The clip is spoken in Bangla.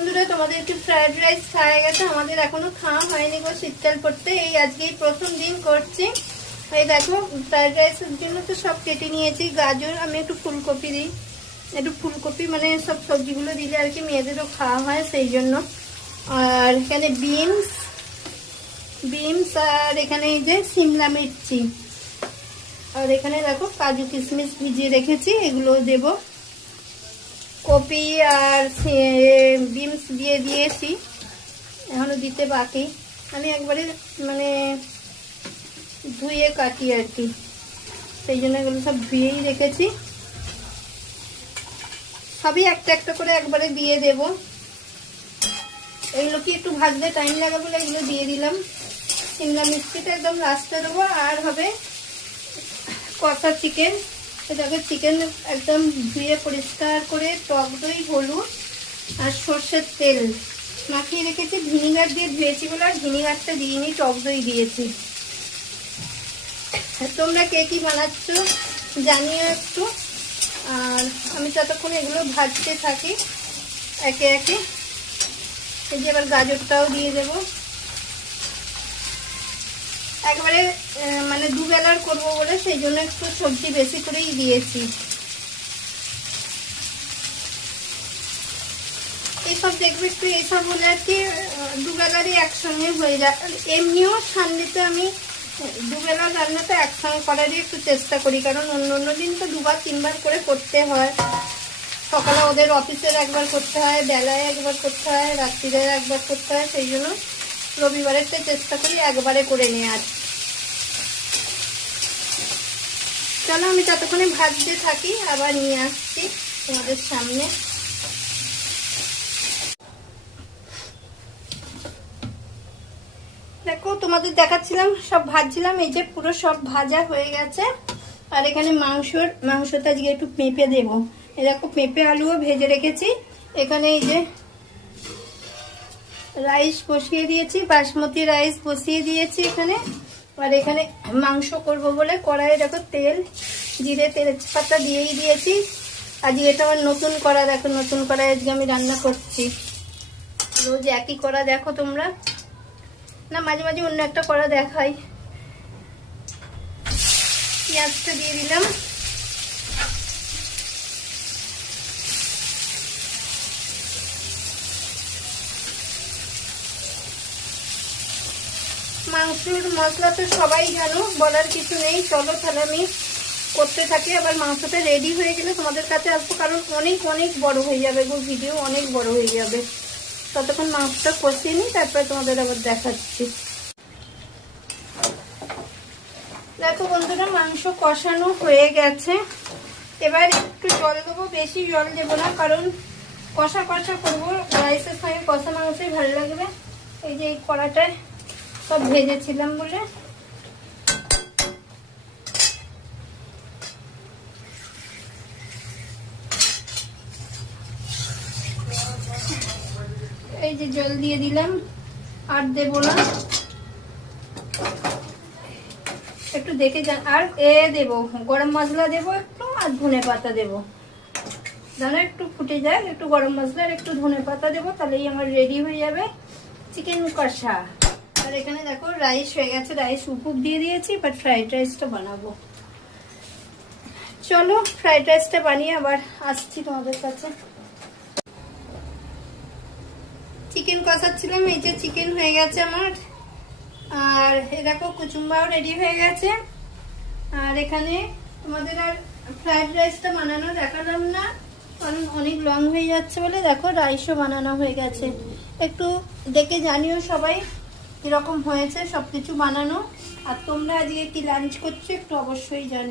বন্ধুরা, তোমাদেরকে ফ্রাইড রাইস খাওয়া গেছে, আমাদের এখনো খাওয়া হয়নি গো। শীতকাল পড়তে এই আজকেই প্রথম দিন করছি। এই দেখো, ফ্রাইড রাইসের জন্য তো সব কেটে নিয়েছি। গাজর, আমি একটু ফুলকপি দিই, একটু ফুলকপি মানে সব সবজিগুলো দিলে আর কি মেয়েদেরও খাওয়া হয় সেই জন্য। আর এখানে বিনস আর এখানে এই যে শিমলা মির্চি, আর এখানে দেখো কাজু কিশমিশ ভিজিয়ে রেখেছি, এগুলো দেব। কপি আর বিনস দিয়ে দিয়েছি, এখনো দিতে বাকি। আমি একবারে মানে ধুয়ে কাটি আর কি, সেই জন্য এগুলো সব ধুয়েই রেখেছি। সবই একটা একটা করে একবারে দিয়ে দেব। এগুলো কি একটু ভাজতে টাইম লাগে বলে এগুলো দিয়ে দিলাম। শিমলা মিষ্টিটা একদম লাস্টে দেবো। আর হবে কষা চিকেন। এটাকে চিকেন একদম ধুয়ে পরিষ্কার করে টক দই, হলুদ আর সর্ষের তেল মাখিয়ে রেখেছি। ভিনিগার দিয়ে ধুয়েছি বলে আর ভিনিগারটা দিইনি, টক দই দিয়েছি। তোমরা কে কি বানাচ্ছ জানিও একটু। আর আমি ততক্ষণ এগুলো ভাজতে থাকি একে একে। এই যে এবার গাজরটাও দিয়ে দেবো। একবারে মানে দুবেলার করবো বলে সেই জন্য একটু সবজি বেশি করেই দিয়েছি। এইসব দেখবে একটু, এইসব হলে আর কি দুবেলারই একসঙ্গে হয়ে যায়। এমনিও সানডেতে আমি দুবেলা রান্নাটা একসঙ্গে করারই একটু চেষ্টা করি, কারণ অন্য দিন তো দুবার তিনবার করে করতে হয়। সকালে ওদের অফিসের একবার করতে হয়, বেলায় একবার করতে হয়, রাত্রিরে একবার করতে হয়, সেই জন্য রবিবারেরটা চেষ্টা করি একবারে করে নেওয়ার। চলো আমি ততক্ষণে ভাজতে থাকি, আবার নিয়ে আসছি তোমাদের সামনে। দেখো, তোমাদের দেখাচ্ছিলাম সব ভাজছিলাম, এই যে পুরো সব ভাজা হয়ে গেছে। আর এখানে মাংসটা আজকে একটু পেঁপে দেবো। এই দেখো, পেঁপে আলুও ভেজে রেখেছি। এখানে এই যে রাইস বসিয়ে দিয়েছি, বাসমতি রাইস বসিয়ে দিয়েছি এখানে। আর এখানে মাংস করব বলে কড়াইয়ে দেখো তেল, জিরে, তেজপাতা দিয়েই দিয়েছি। আজকে এটা আমার নতুন কড়া, দেখো নতুন কড়াই আজকে আমি রান্না করছি। রোজ একই কড়া দেখো তোমরা, না মাঝে মাঝে অন্য একটা কড়া দেখাই। পেঁয়াজটা দিয়ে দিলাম। মাংসের মশলা তো সবাই জানো, বলার কিছু নেই। চলো তাহলে আমি করতে থাকি। আবার মাংসটা রেডি হয়ে গেলে তোমাদের কাছে আসবো, কারণ অনেক বড় হয়ে যাবে গো, ভিডিও অনেক বড় হয়ে যাবে। ততক্ষণ মাংসটা কষিয়ে নিই, তারপরে তোমাদের আবার দেখাচ্ছি। দেখো বন্ধুরা, মাংস কষানো হয়ে গেছে। এবার একটু জল দেবো, বেশি জল দেবো না, কারণ কষা করবো। রাইসের সঙ্গে কষা মাংসই ভালো লাগবে। এই যে এই কড়াটায় সব ভেজেছিলাম বলে। এই যে জল দিয়ে দিলাম, আর দেবো না, একটু দেখে যান। আর দেবো গরম মশলা দেবো একটু, আর ধনে পাতা দেবো। যেন একটু ফুটে যায়, একটু গরম মশলা আর একটু ধনে পাতা দেবো, তাহলেই আমার রেডি হয়ে যাবে চিকেন কষা। আর এখানে দেখো রাইস হয়ে গেছে, রাইস উপর দিয়ে দিয়েছি। বাট ফ্রাইড রাইসটা বানাবো। চলো ফ্রাইড রাইসটা বানিয়ে আবার আসছি তোমাদের কাছে। চিকেন কষাচ্ছিলাম, এই যে চিকেন হয়ে গেছে আমার। আর এ দেখো কুচুম্বাও রেডি হয়ে গেছে। আর এখানে তোমাদের আর ফ্রাইড রাইসটা বানানো দেখালাম না, কারণ অনেক লং হয়ে যাচ্ছে বলে। দেখো রাইসও বানানো হয়ে গেছে। একটু দেখে জানিও সবাই কিরকম হয়েছে সবকিছু বানানো। আর তোমরা আজকে কি লাঞ্চ করছো একটু অবশ্যই জানিও।